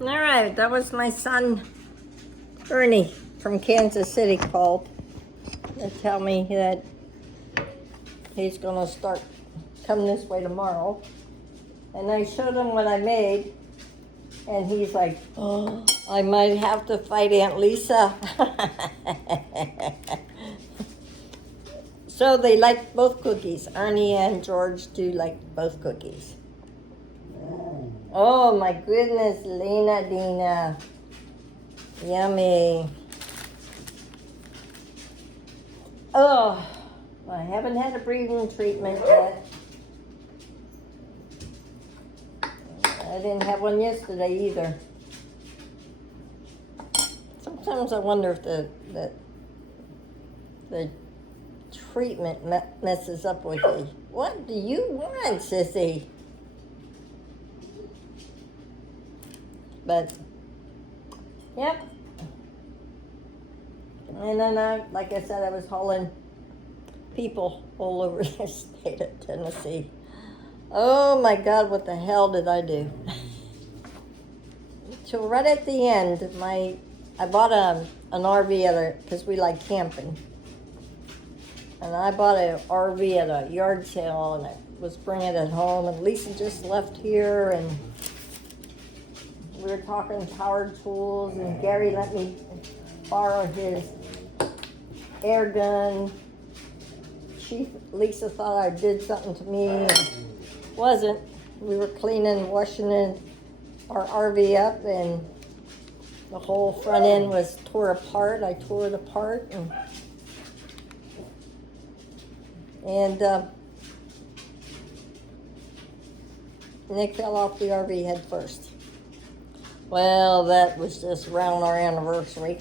All right, that was my son, Ernie, from Kansas City called to tell me that he's gonna start coming this way tomorrow. And I showed him what I made, and he's like, oh, I might have to fight Aunt Lisa. So they like both cookies. Ernie and George do like both cookies. Oh my goodness, Lena Dina. Yummy. Oh, I haven't had a breathing treatment yet. I didn't have one yesterday either. Sometimes I wonder if the treatment messes up with you. What do you want, sissy? But, yep. And then like I said, I was hauling people all over the state of Tennessee. Oh my God, what the hell did I do? So right at the end, I bought an RV because we like camping. And I bought an RV at a yard sale, and I was bringing it home, and Lisa just left here, and we were talking power tools, and Gary let me borrow his air gun. Lisa thought I did something to me, and wasn't. We were cleaning, washing our RV up, and the whole front end was tore apart. I tore it apart, and Nick fell off the RV head first. Well, that was just around our anniversary.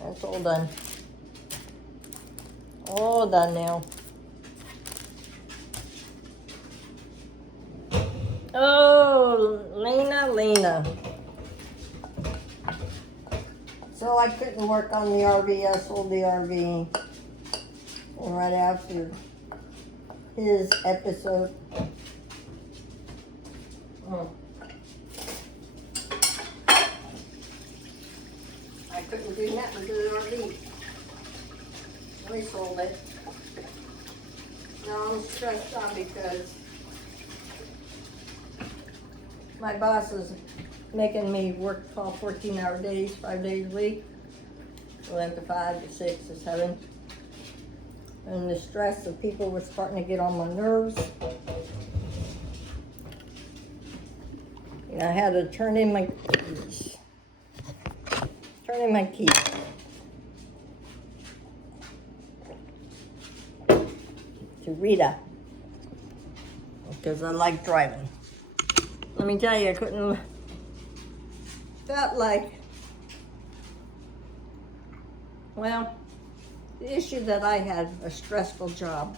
That's all done. All done now. Oh, Lena. So I couldn't work on the RV. I sold the RV. And right after his episode. I couldn't do nothing to the RV. We sold it. Now I'm stressed out because my boss is making me work 12, 14-hour days, 5 days a week. 11 to 5 to 6 to 7. And the stress of people was starting to get on my nerves. And I had to turn in my keys. To Rita. Because I like driving. Let me tell you, I couldn't, felt like, well, the issue that I had, a stressful job,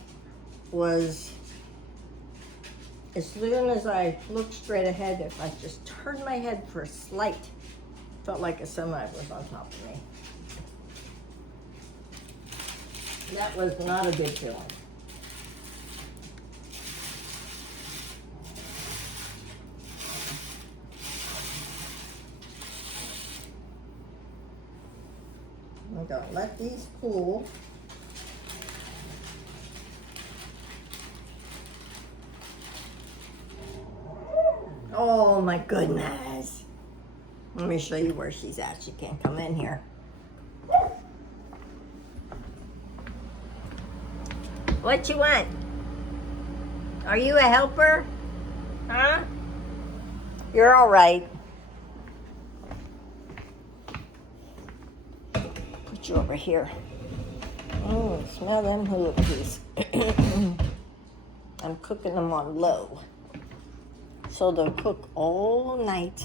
was as soon as I looked straight ahead, if I just turned my head for a slight, felt like a semi was on top of me. That was not a good feeling. I'm gonna let these cool. Oh my goodness. Let me show you where she's at. She can't come in here. What you want? Are you a helper? Huh? You're all right. Put you over here. Oh, smell them hula peas. I'm cooking them on low, so they'll cook all night.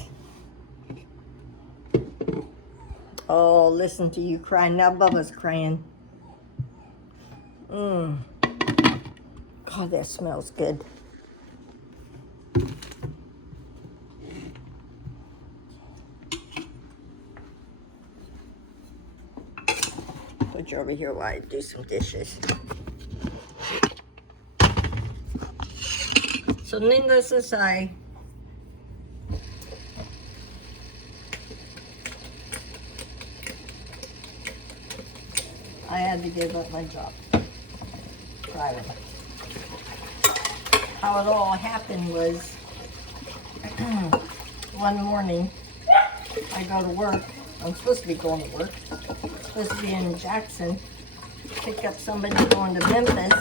Oh, listen to you crying. Now Bubba's crying. God, that smells good. Put you over here while I do some dishes. So needless to say, I had to give up my job. Private. How it all happened was one morning I go to work. I'm supposed to be going to work. I'm supposed to be in Jackson. Pick up somebody going to Memphis.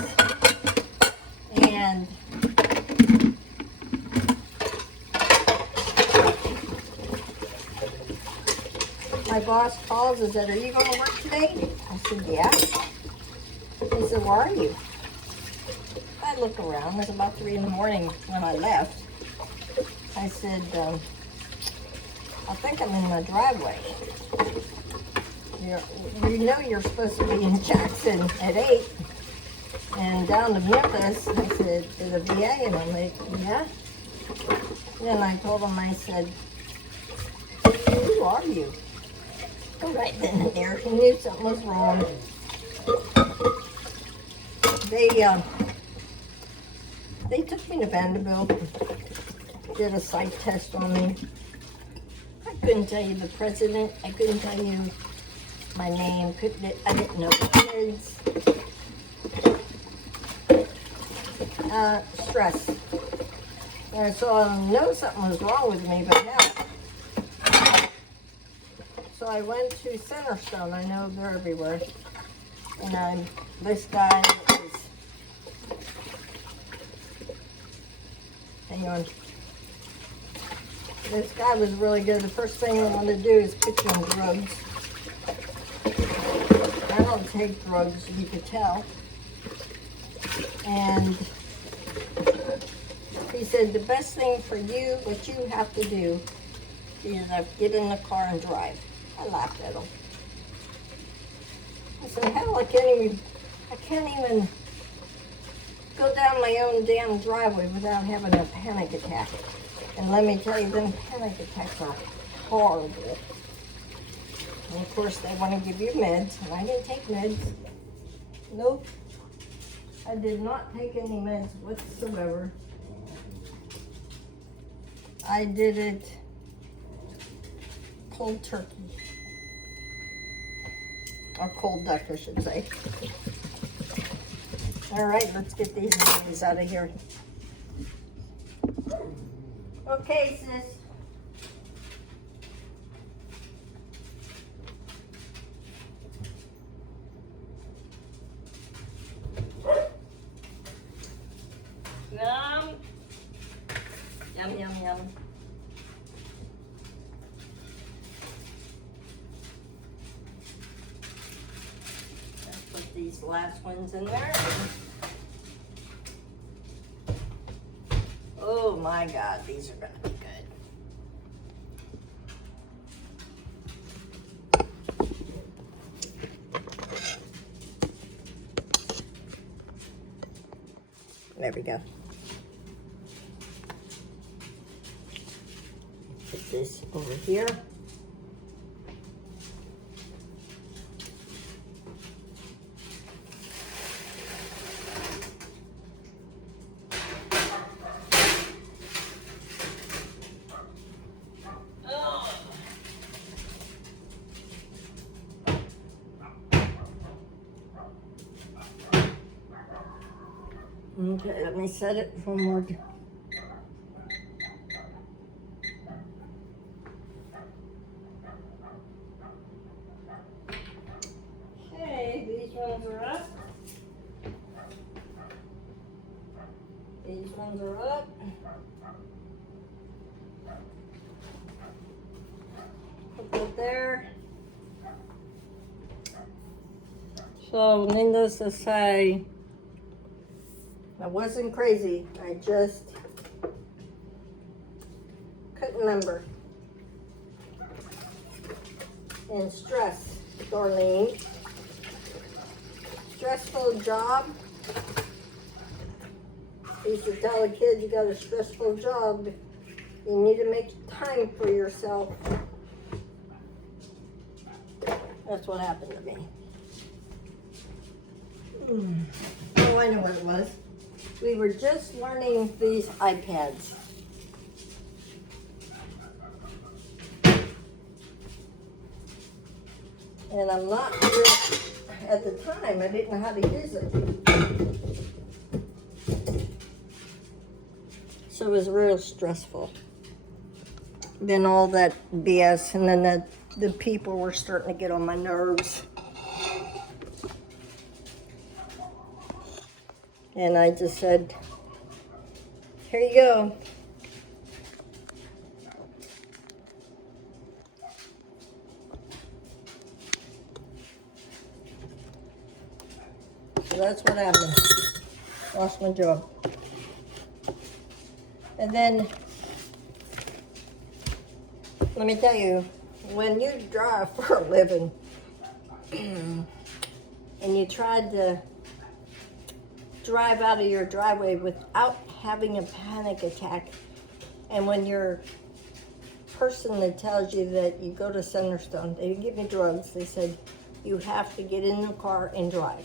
And my boss calls and said, "Are you going to work today?" I said, "Yeah." He said, "Where are you?" I look around. It was about 3 in the morning when I left. I said, "I think I'm in my driveway." You know you're supposed to be in Jackson at 8 and down to Memphis. I said, to the VA, and I'm like, "Yeah." Then I told him, I said, "Who are you?" Right then and there, he knew something was wrong. They took me to Vanderbilt, did a psych test on me. I couldn't tell you the president. I couldn't tell you my name. I didn't know the kids. Stress. And so I know something was wrong with me, but now. So I went to Centerstone. I know they're everywhere. And this guy is, hang on. This guy was really good. The first thing I wanted to do is put you on drugs. I don't take drugs, you could tell. And he said, "The best thing for you, what you have to do, is get in the car and drive." I laughed at him. I said, "Hell, I can't even go down my own damn driveway without having a panic attack." And let me tell you, them panic attacks are horrible. And of course, they want to give you meds, and I didn't take meds. Nope. I did not take any meds whatsoever. I did it cold turkey. Or cold duck, I should say. All right, let's get these movies out of here. Okay, sis. Yum. Yum, yum, yum. Put these last ones in there. Oh my God, these are gonna be good. There we go. Put this over here. Okay, let me set it for more. Okay, these ones are up. These ones are up. Put that there. So, needless to say, I wasn't crazy. I just couldn't remember. And stress, Darlene. Stressful job. I used to tell the kids, you got a stressful job. You need to make time for yourself. That's what happened to me. Oh, I know what it was. We were just learning these iPads. And I'm not real, at the time, I didn't know how to use it. So it was real stressful. Then all that BS, and then the people were starting to get on my nerves. And I just said, here you go. So that's what happened. Lost my job. And then, let me tell you, when you drive for a living, and you tried to drive out of your driveway without having a panic attack, and when your person that tells you that you go to Centerstone, they didn't give me drugs, they said, you have to get in the car and drive.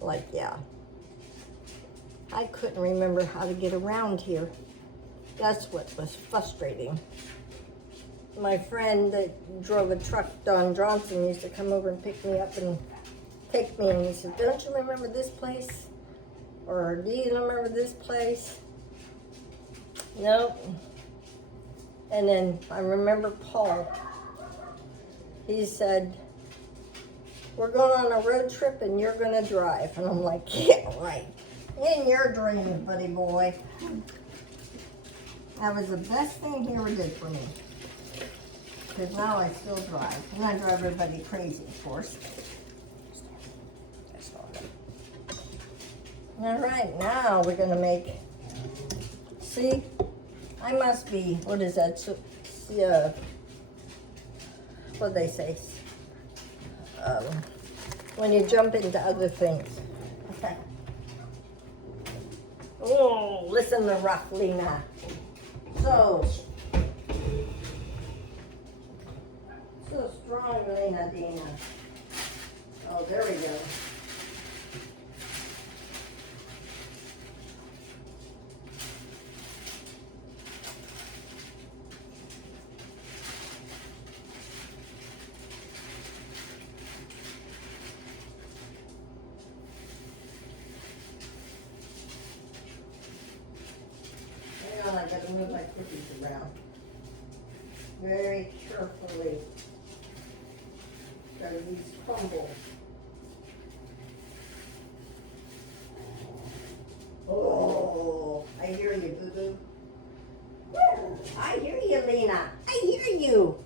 Like, yeah. I couldn't remember how to get around here. That's what was frustrating. My friend that drove a truck, Don Johnson, used to come over and pick me up and take me, and he said, don't you remember this place? Or do you remember this place? Nope. And then I remember Paul. He said, we're going on a road trip and you're gonna drive. And I'm like, yeah, right. In your dreams, buddy boy. That was the best thing he ever did for me. Because now I still drive. And I drive everybody crazy, of course. All right, now we're gonna make, see, I must be, what is that? So, what do they say? When you jump into other things. Okay. Oh, listen to rough, Lena. So strong, Lena Dina. Oh, there we go. Hang on, I gotta move my cookies around. Very carefully. Gotta use crumble. Oh, I hear you, boo-boo. I hear you, Lena. I hear you.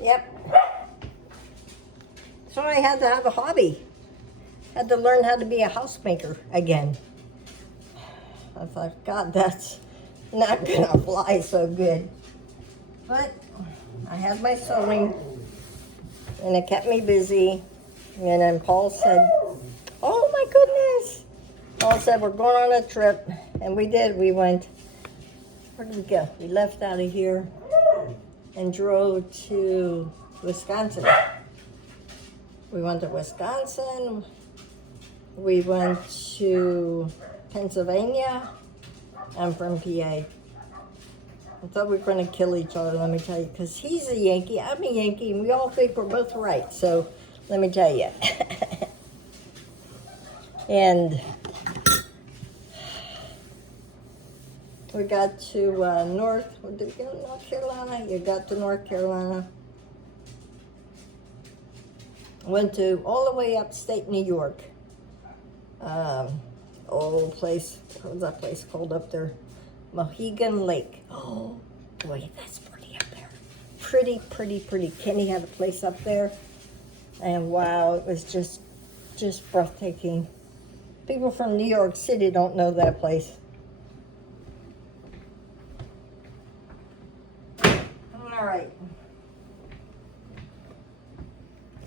Yep. So I had to have a hobby. Had to learn how to be a housemaker again. I thought, God, that's not gonna fly so good. But I had my sewing, and it kept me busy. And then Paul said, oh my goodness. Paul said, we're going on a trip. And we did. We went, where did we go? We left out of here and drove to Wisconsin. We went to Wisconsin. We went to Pennsylvania. I'm from PA. I thought we were going to kill each other, let me tell you, because he's a Yankee, I'm a Yankee, and we all think we're both right. So let me tell you. And we got to did we go to North Carolina? You got to North Carolina. Went to all the way upstate New York. Old place, what was that place called up there? Mohegan Lake. Oh, boy, that's pretty up there. Pretty, pretty, pretty. Kenny had a place up there. And wow, it was just breathtaking. People from New York City don't know that place. All right.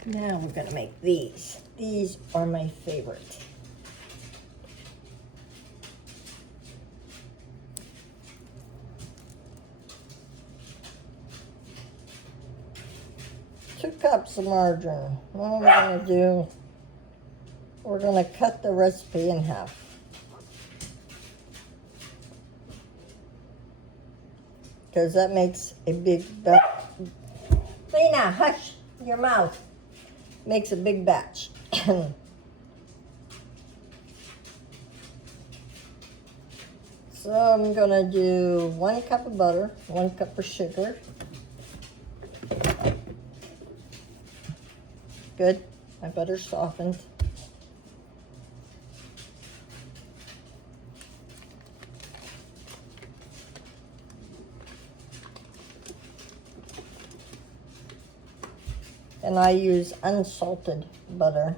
Now we're gonna make these. These are my favorite. Two cups of margarine. What we're gonna do, we're gonna cut the recipe in half. Because that makes a big Lena, hush. your mouth. Makes a big batch. So I'm gonna do 1 cup of butter, 1 cup of sugar. Good, my butter's softened. And I use unsalted butter.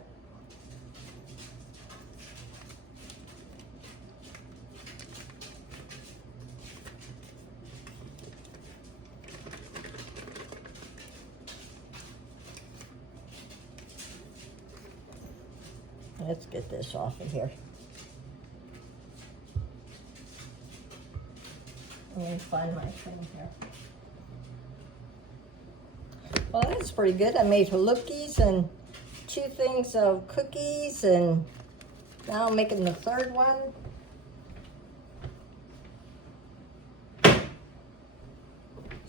Let's get this off of here. Let me find my thing here. Well, that's pretty good. I made halukis and 2 things of cookies, and now I'm making the 3rd one.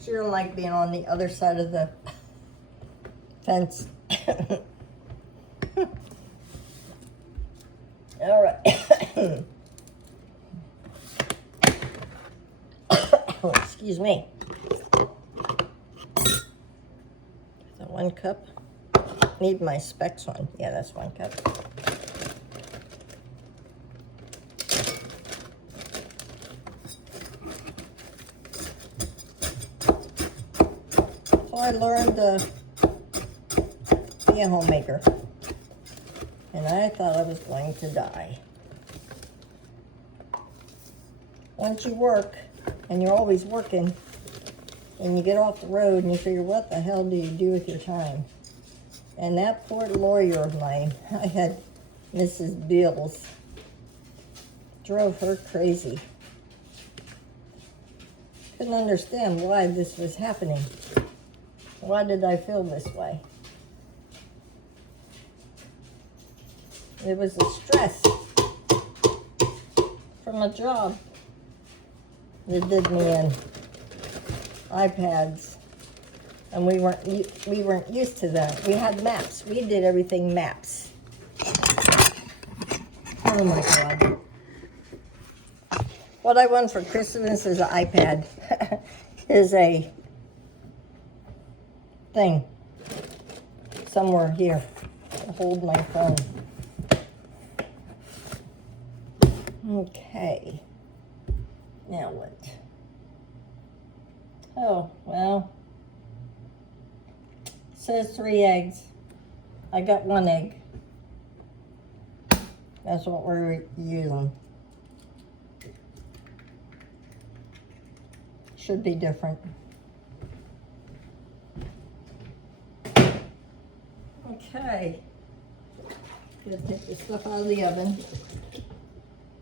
Sure like being on the other side of the fence. All right. Oh, excuse me. So 1 cup. Need my specs on. Yeah, that's 1 cup. So I learned to be a homemaker. And I thought I was going to die. Once you work, and you're always working, and you get off the road and you figure, what the hell do you do with your time? And that poor lawyer of mine, I had Mrs. Bills, drove her crazy. Couldn't understand why this was happening. Why did I feel this way? It was the stress from a job that did me in. iPads, and we weren't used to that. We had maps. We did everything maps. Oh my God! What I want for Christmas is an iPad. Is a thing somewhere here to hold my phone. Okay. Now what? Oh, well. It says 3 eggs. I got 1 egg. That's what we're using. Should be different. Okay. Gonna take the stuff out of the oven.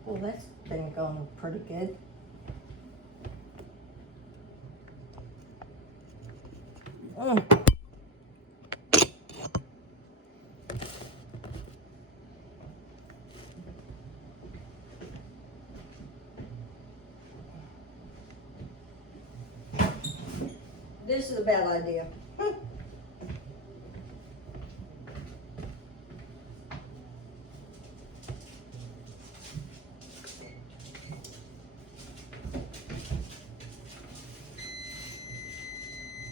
Well, that's been going pretty good. This is a bad idea.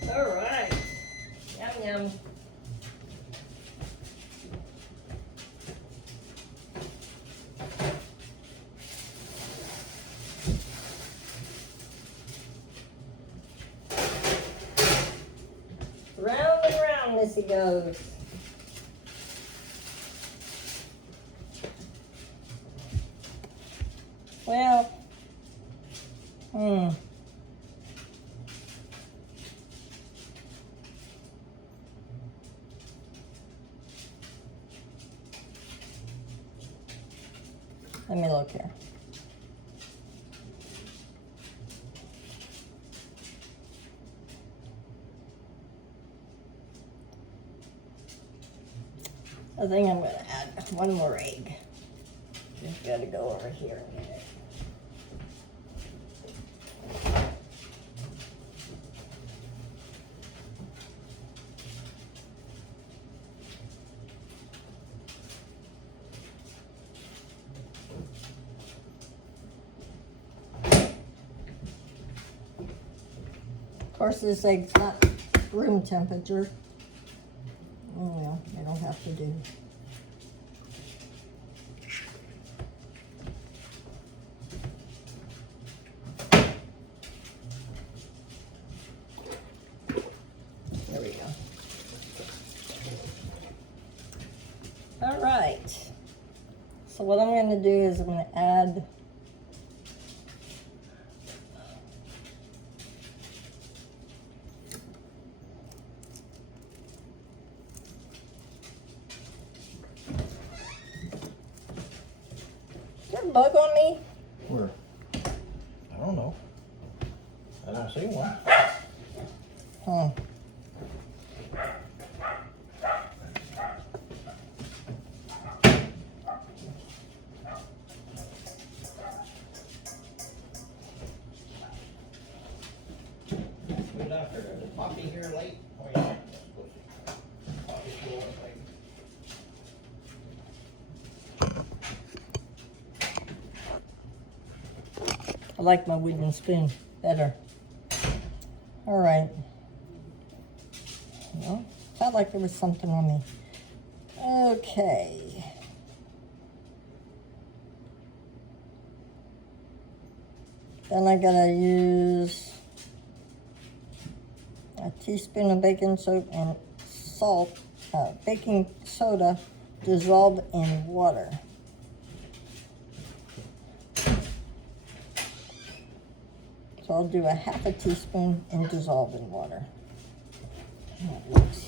All right. Yum, yum. Round and round, Missy goes. Well, let me look here. I think I'm going to add 1 more egg. Just got to go over here a minute. Of course, this egg's not room temperature. Oh well, they don't have to do. There we go. All right. So what I'm going to do is I'm going to add Is there a bug on me? Where? I don't know. I don't see one. Huh. Good doctor. Is Poppy here late? Oh yeah. Poppy's still up late. I like my wooden spoon better. All right. Well, felt like there was something on me. Okay. Then I gotta use a teaspoon of baking soda and salt, baking soda dissolved in water. So I'll do a half a teaspoon and dissolve in water. That looks.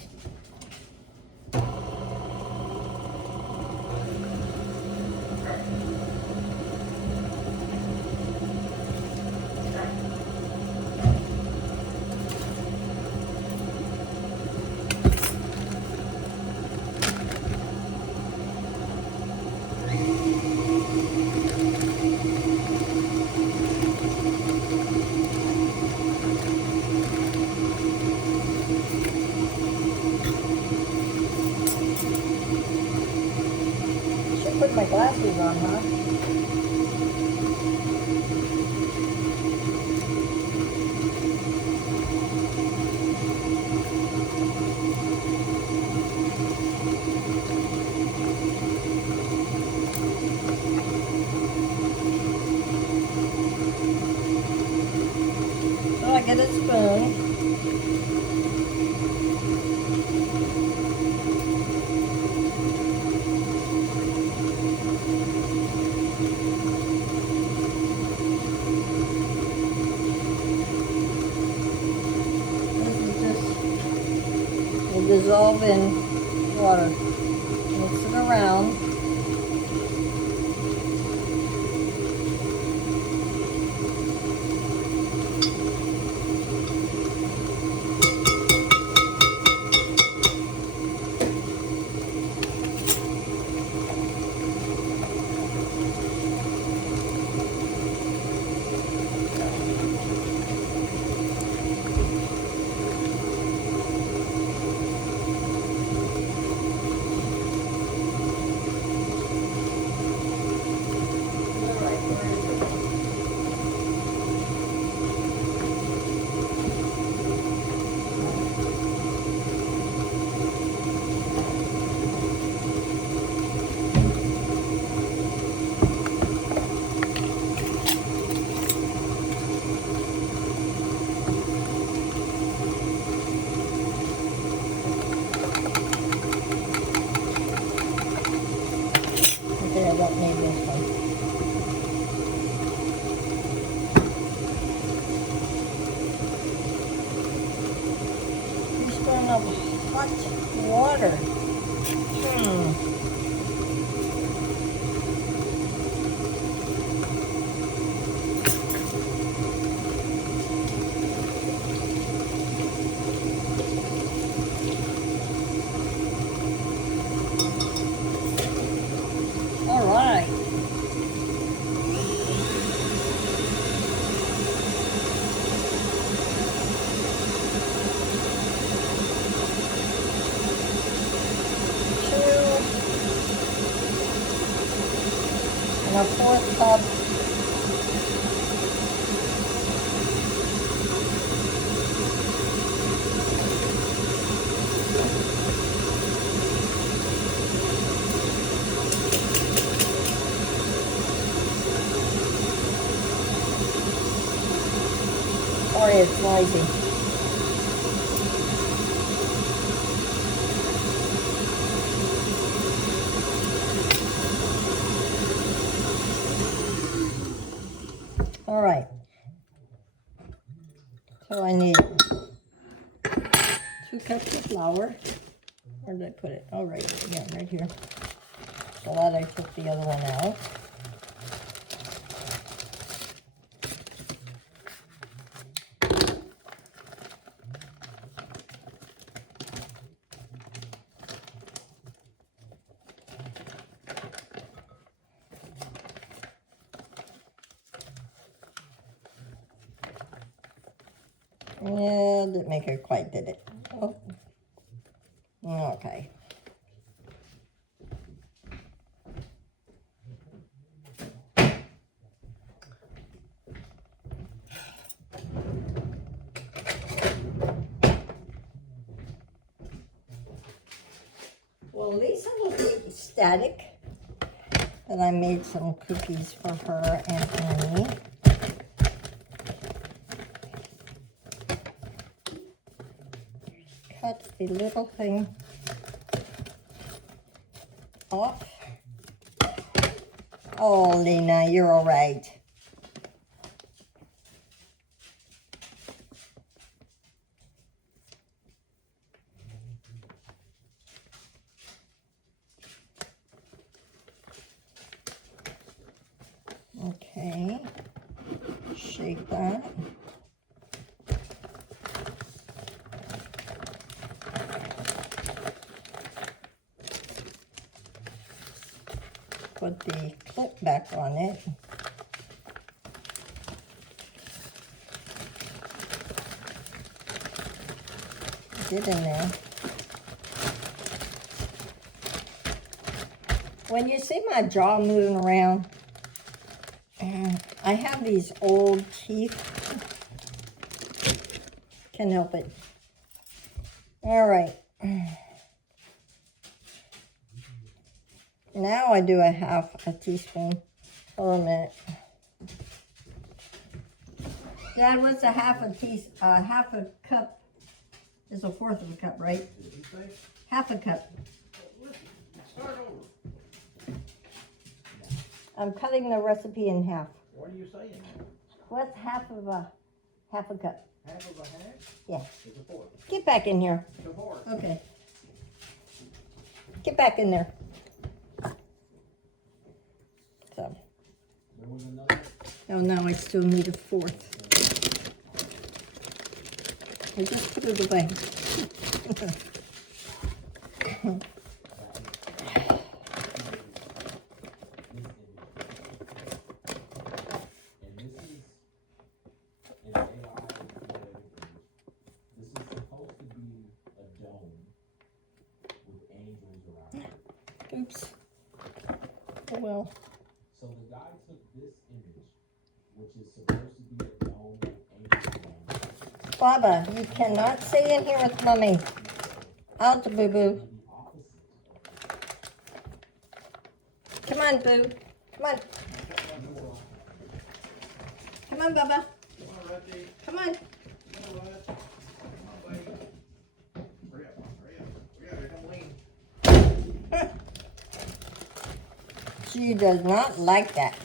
Should put my glasses on, huh? So I get a spoon. Dissolve in water. Mix it around. Okay, I don't need this one. Teaspoon of hot water. All right. And a fourth cup it's noisy. All right. So I need 2 cups of flour. Where did I put it? Oh, right, yeah, right here. So that I took the other one out. Yeah, didn't make it quite, did it? Oh. Okay. Well, Lisa will be ecstatic that I made some cookies for her and Annie. Cut a little thing off. Oh, Lena, you're all right. Okay, shake that. Put the clip back on it. Get in there. When you see my jaw moving around, I have these old teeth. Can't help it. All right. Now I do a half a teaspoon. Hold on a minute. Dad, what's a half a cup is a fourth of a cup, right? Half a cup. Start over. I'm cutting the recipe in half. What are you saying? What's half a cup? Half of a half? Yeah. It's a fourth. Get back in here. It's a fourth. Okay. Get back in there. So. There was another. Oh, now I still need a fourth. I just put it away. Oops. Oh well. So the guy took this image, which is supposed to be a dome with angels around it. Baba, you cannot stay in here with Mommy. Out, boo-boo. Come on, Boo. Come on. Come on, Baba. Come on. She does not like that.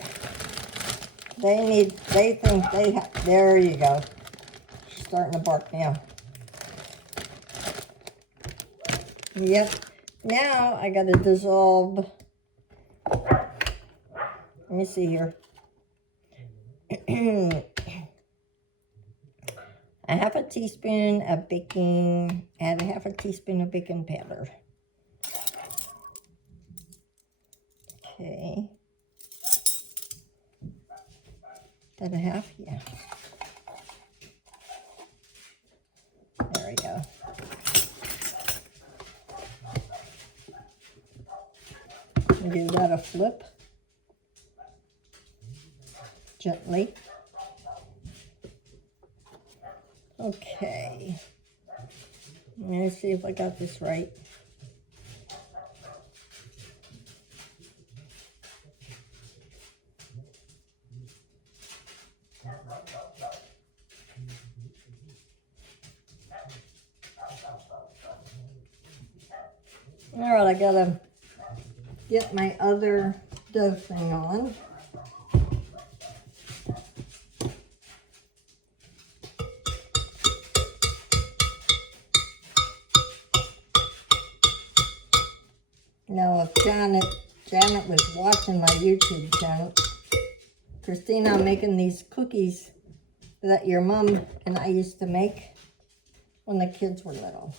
They think they have, there you go. She's starting to bark now. Yep. Now I gotta dissolve. Let me see here. A half a teaspoon of baking, add a half a teaspoon of baking powder. Okay. That a half? Yeah. There we go. Give that a flip. Gently. Okay. Let's see if I got this right. All right, I gotta get my other dough thing on. Now, if Janet was watching my YouTube channel, Christina, I'm making these cookies that your mom and I used to make when the kids were little.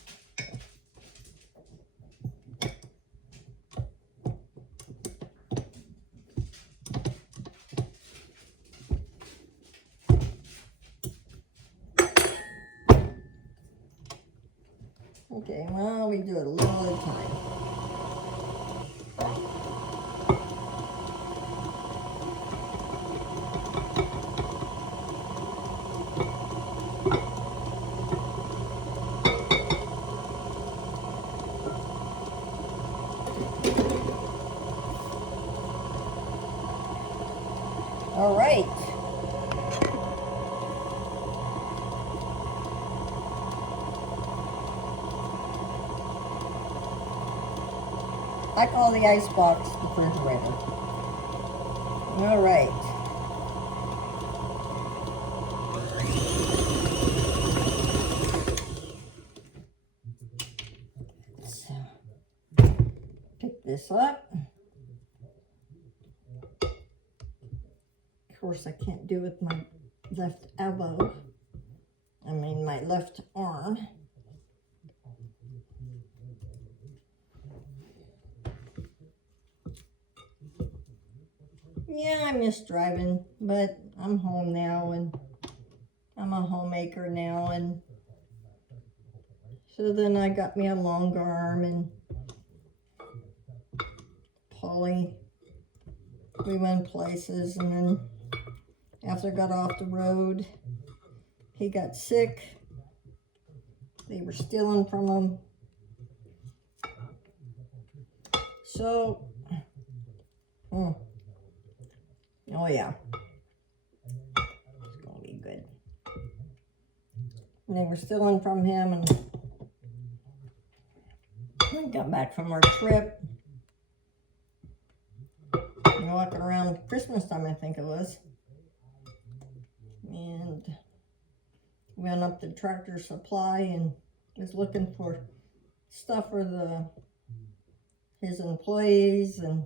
Okay, well, we do it a little at a time. All right. I call the icebox refrigerator. All right. So, pick this up. Of course, I can't do with my left elbow. I mean, my left arm. Yeah, I miss driving, but I'm home now, and I'm a homemaker now, and so then I got me a long arm, and Polly, we went places, and then after I got off the road, he got sick. They were stealing from him. So, oh yeah, it's gonna be good. And they were stealing from him, and we got back from our trip. And walking around Christmas time, I think it was. And went up to Tractor Supply and was looking for stuff for his employees, and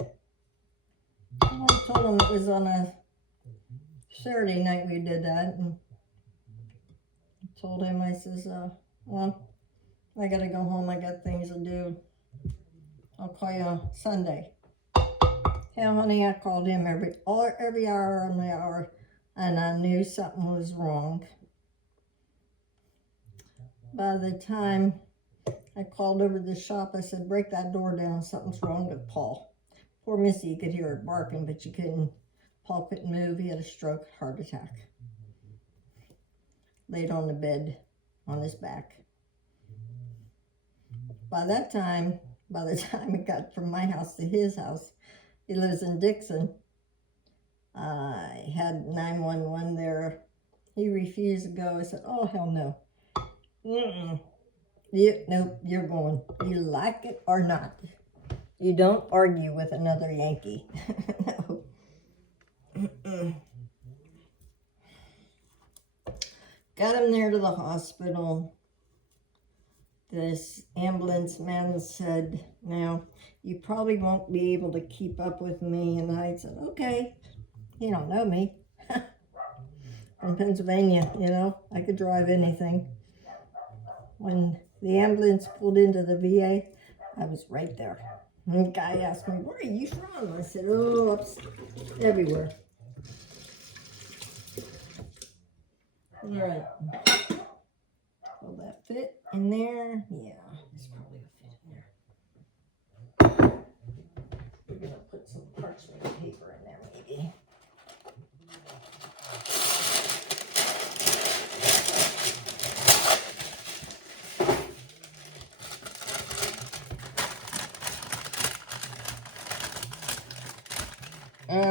I told him it was on a Saturday night we did that, and I told him, I says, well, I gotta go home, I got things to do. I'll call you on Sunday. Hell, honey, I called him every hour on the hour, and I knew something was wrong. By the time I called over to the shop, I said, break that door down, something's wrong with Paul. Poor Missy, you could hear her barking, but you couldn't. Paul couldn't move, he had a stroke, heart attack. Laid on the bed on his back. By the time it got from my house to his house, he lives in Dixon. I had 911 there. He refused to go. I said, oh, hell no. Nope, you're going. You like it or not. You don't argue with another Yankee. No. Got him there to the hospital. This ambulance man said, now, you probably won't be able to keep up with me. And I said, okay. You don't know me. From Pennsylvania, you know, I could drive anything. When the ambulance pulled into the VA, I was right there. And the guy asked me, where are you from? I said, oh, everywhere. All right. Will that fit in there? Yeah, it's probably will fit in there. We're going to put some parchment paper in there, maybe.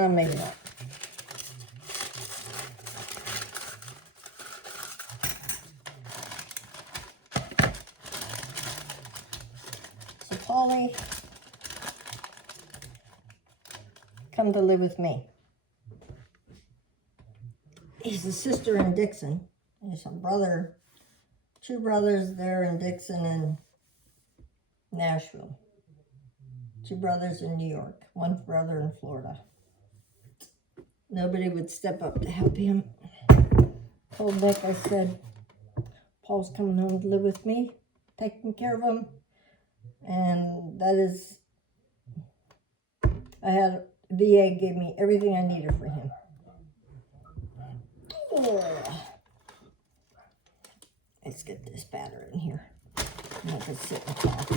Maybe not. Polly come to live with me. He's a sister in Dixon. There's a brother, two brothers there in Dixon and Nashville. Two brothers in New York, one brother in Florida. Nobody would step up to help him. Told Nick, I said, Paul's coming home to live with me, taking care of him. And that is, VA gave me everything I needed for him. Oh. Let's get this batter in here. I can sit and talk.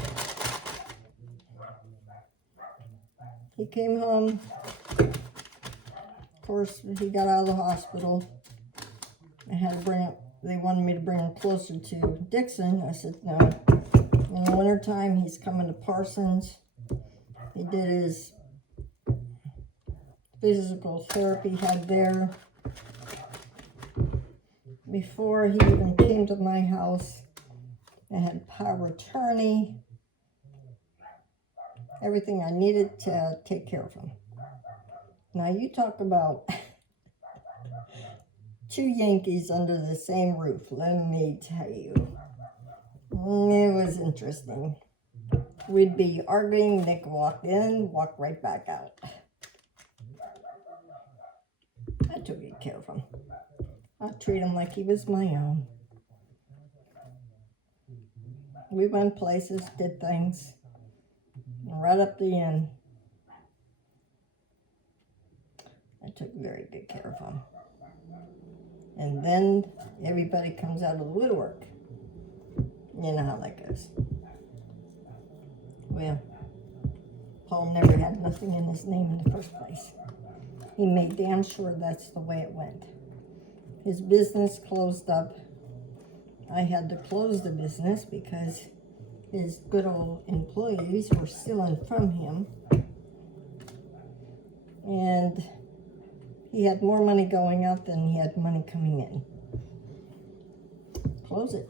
He came home. Of course, he got out of the hospital. I had to bring it. They wanted me to bring him closer to Dixon. I said no. In the wintertime, he's coming to Parsons. He did his physical therapy he had there. Before he even came to my house, I had power of attorney. Everything I needed to take care of him. Now you talk about two Yankees under the same roof. Let me tell you. It was interesting. We'd be arguing, Nick walked in, walked right back out. I took good care of him. I treat him like he was my own. We went places, did things, and right up the end, I took very good care of him. And then everybody comes out of the woodwork. You know how that goes. Well, Paul never had nothing in his name in the first place. He made damn sure that's the way it went. His business closed up. I had to close the business because his good old employees were stealing from him. And he had more money going out than he had money coming in. Close it.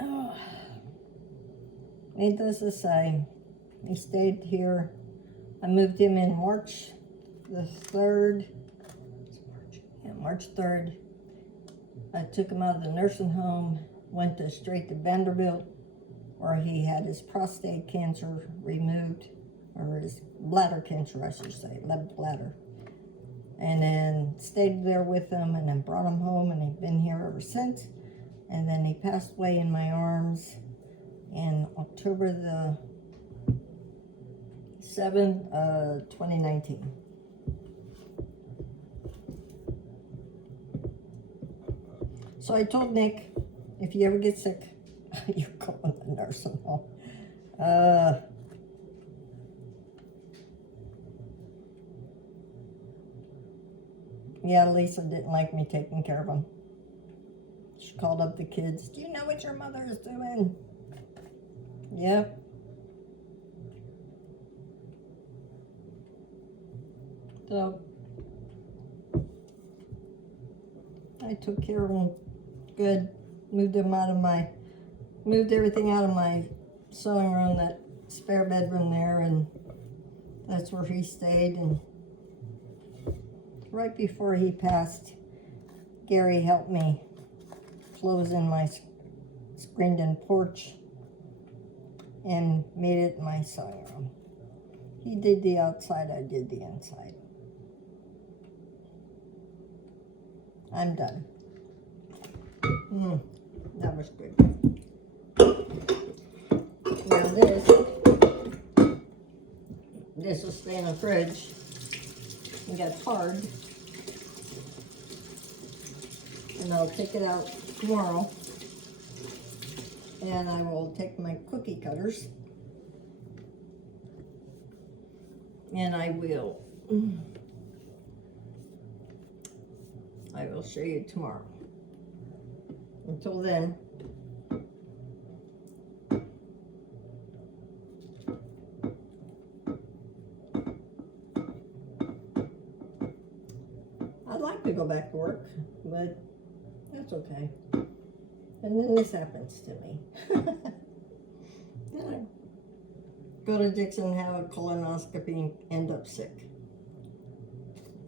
Oh. Needless to say, he stayed here. I moved him in March the 3rd. March 3rd. I took him out of the nursing home, went straight to Vanderbilt, where he had his prostate cancer removed, or his bladder cancer, I should say, bladder. And then stayed there with him, and then brought him home, and he's been here ever since. And then he passed away in my arms in October the 7th, 2019. So I told Nick, if you ever get sick, you're going to the nursing home. Yeah, Lisa didn't like me taking care of him. She called up the kids. Do you know what your mother is doing? Yep. So I took care of him good. Moved everything out of my sewing room, that spare bedroom there, and that's where he stayed. And right before he passed, Gary helped me close in my screened-in porch and made it my sewing room. He did the outside, I did the inside. I'm done. That was good. Now this will stay in the fridge. It got hard. And I'll take it out tomorrow. And I will take my cookie cutters. And I will show you tomorrow. Until then, I'd like to go back to work, but That's okay. And then this happens to me. Then I go to Dixon, have a colonoscopy, and end up sick.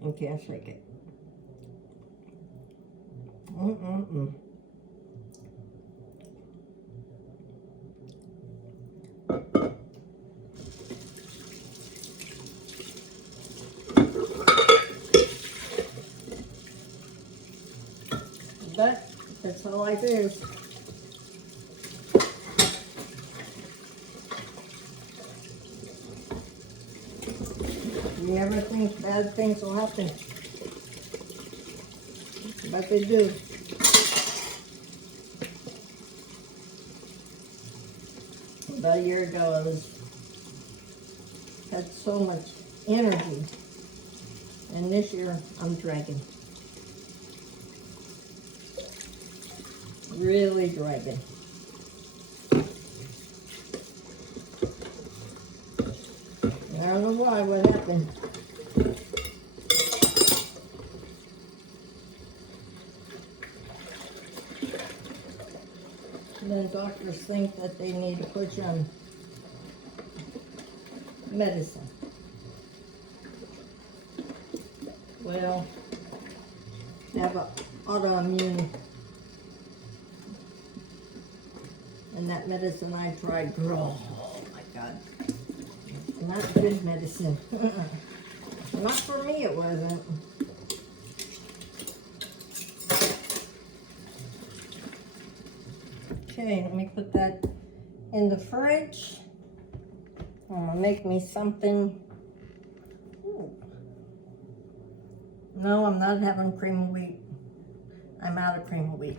And can't shake it. Mm-mm-mm. But that's how life is. You never think bad things will happen. But they do. About a year ago, had so much energy. And this year, I'm dragging. Really dragging. I don't know why, what happened. And then doctors think that they need to put you on medicine. Well, I have an autoimmune. And that medicine I tried, girl, oh my God. Not good medicine. Not for me, it wasn't. Okay, let me put that in the fridge. I'm gonna make me something. Ooh. No, I'm not having cream of wheat. I'm out of cream of wheat.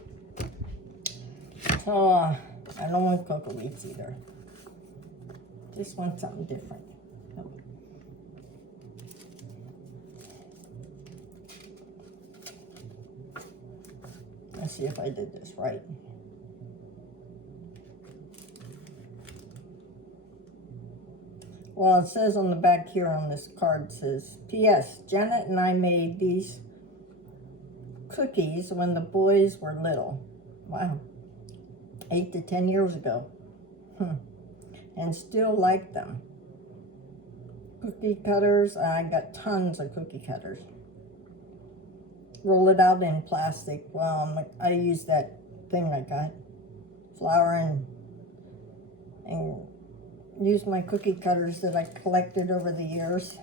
Oh, I don't want cocoa wheats either. Just want something different. Oh. Let's see if I did this right. Well, it says on the back here on this card, it says, P.S. Janet and I made these cookies when the boys were little. Wow. 8 to 10 years ago. And still like them. Cookie cutters, I got tons of cookie cutters. Roll it out in plastic. Well, I use that thing I got. Flour and use my cookie cutters that I collected over the years.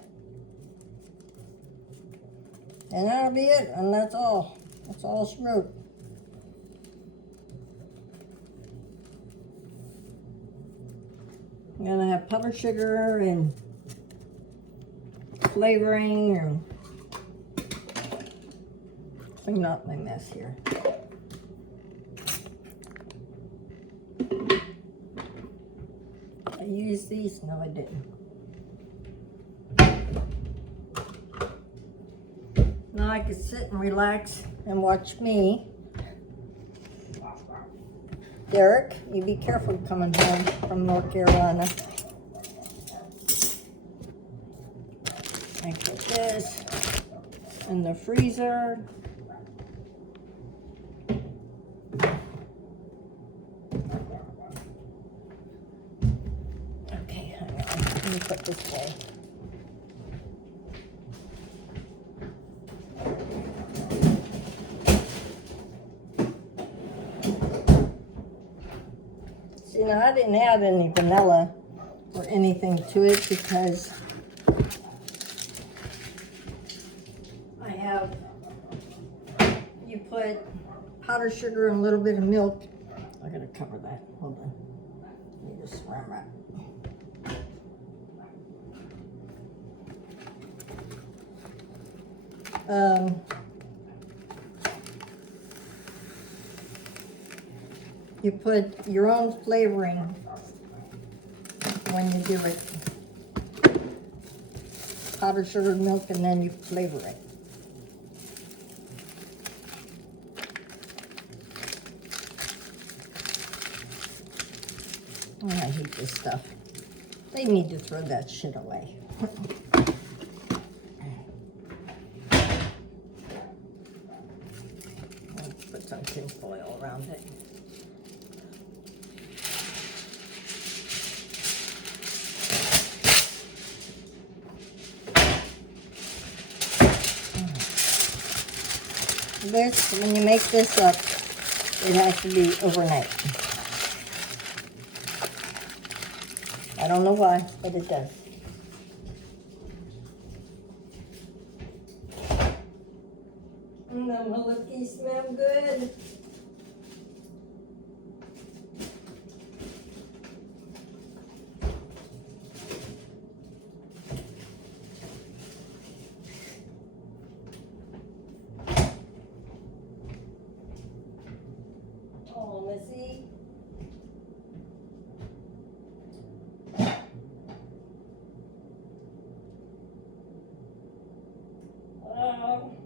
And that'll be it, and that's all. That's all she wrote. I'm gonna have powdered sugar and flavoring and clean up my mess here. I used these? No, I didn't. Now I could sit and relax and watch me. Derek, you be careful coming home from North Carolina. I put this in the freezer. Okay, hang on. Let me put this away. See, now I didn't add any vanilla or anything to it because I have, you put powdered sugar and a little bit of milk. I gotta cover that. Hold on. Let me just ram that. You put your own flavoring when you do it. Powdered sugar, milk, and then you flavor it. Oh, I hate this stuff. They need to throw that shit away. Let's put some tin foil around it. This, when you make this up, it has to be overnight. I don't know why, but it does. And the Maluki smell good. Oh, Missy. Oh.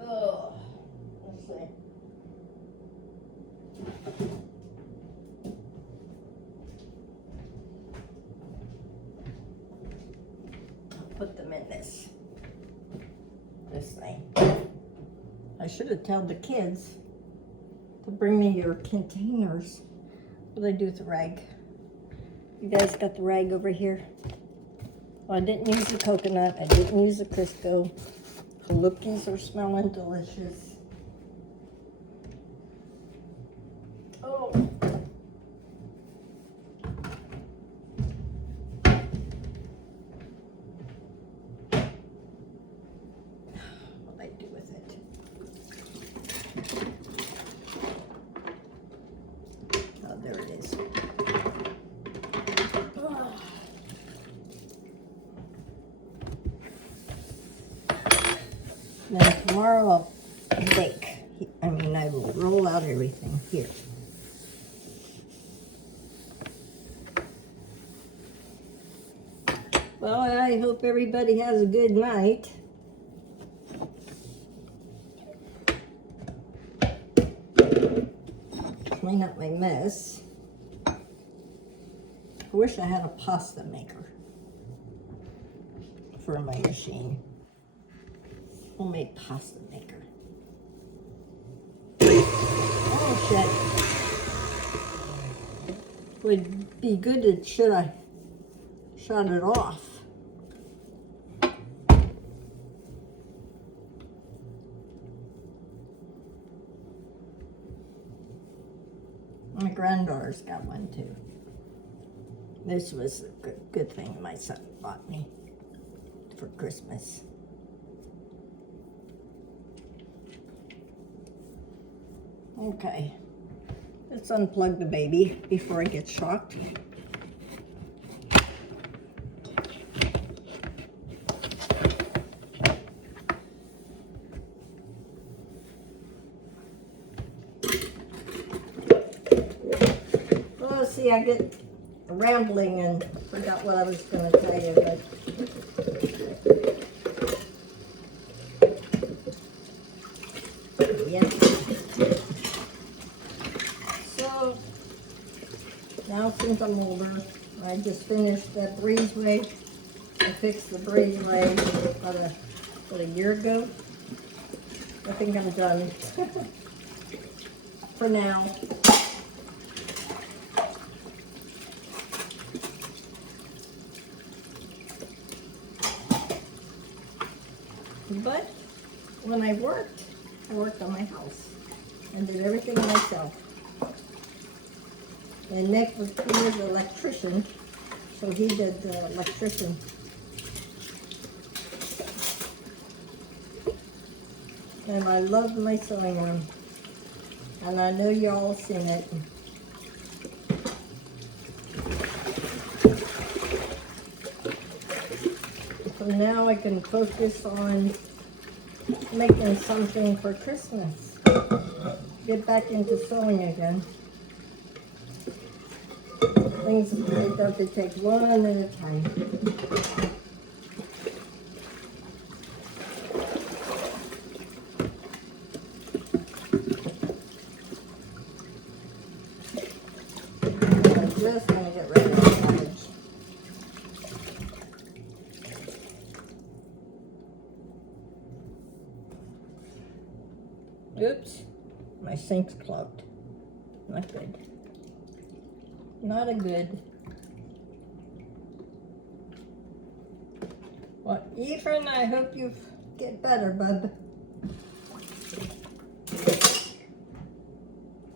Oh. Let's see. Put them in this thing. I should have told the kids to bring me your containers. What do I do with the rag? You guys got the rag over here? Well, I didn't use the coconut. I didn't use the Crisco. Halukis are smelling delicious. Oh. What do I do with it? Oh, there it is. Oh. Then tomorrow I'll bake. I will roll out everything here. Well, I hope everybody has a good night. Clean up my mess. I wish I had a pasta maker for my machine. Homemade pasta maker. Oh shit. Would be good to should I shut it off. My granddaughter's got one too. This was a good thing my son bought me for Christmas. Okay, let's unplug the baby before I get shocked. Oh, see, I get rambling and forgot what I was going to tell you. But yeah. So now since I'm older, I just finished that breezeway. I fixed the breezeway about a year ago. I think I'm done for now. But when I worked on my house and did everything myself. And Nick was the electrician, so he did the electrician. And I loved my sewing room. And I know y'all seen it. So now I can focus on making something for Christmas. Get back into sewing again. Things have to take one at a time. I'm just going to get rid of the cabbage. sink's clogged. Not good. Not a good. Well, Ethan, I hope you get better, bub.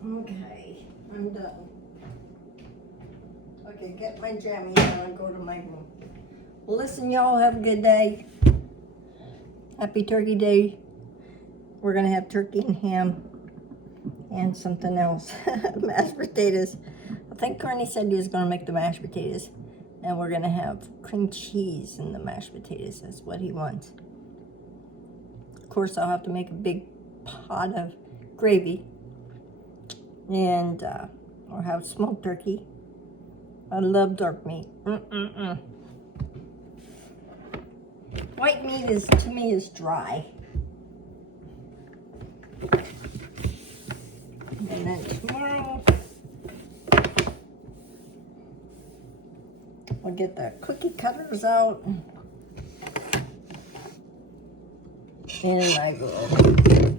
Okay, I'm done. Okay, get my jammies and I'll go to my room. Well, listen, y'all, have a good day. Happy Turkey Day. We're gonna have turkey and ham and something else. Mashed potatoes. I think Carney said he was gonna make the mashed potatoes. And we're gonna have cream cheese in the mashed potatoes. That's what he wants. Of course, I'll have to make a big pot of gravy. And I'll have smoked turkey. I love dark meat. White meat is, to me, is dry. And then tomorrow, we'll get the cookie cutters out. And I will.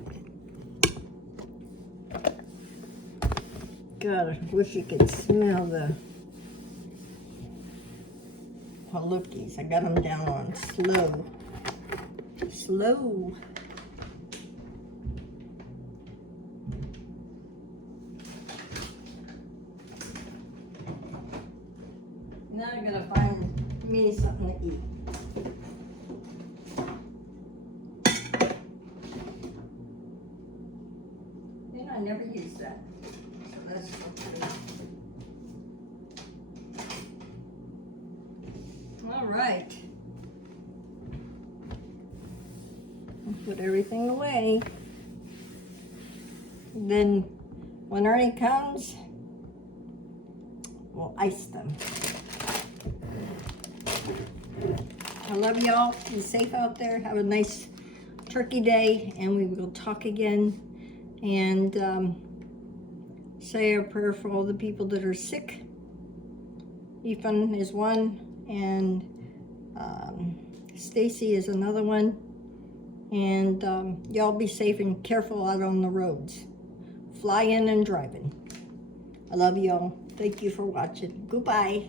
God, I wish you could smell the palookies. I got them down on slow. Slow. Now I'm gonna find me something to eat. You know, I never use that. So that's okay. All right. I'll put everything away. Then when Ernie comes, we'll ice them. I love y'all. Be safe out there. Have a nice turkey day, and we will talk again. And say a prayer for all the people that are sick. Ethan is one, and Stacy is another one. And y'all be safe and careful out on the roads. Flying and driving. I love y'all. Thank you for watching. Goodbye.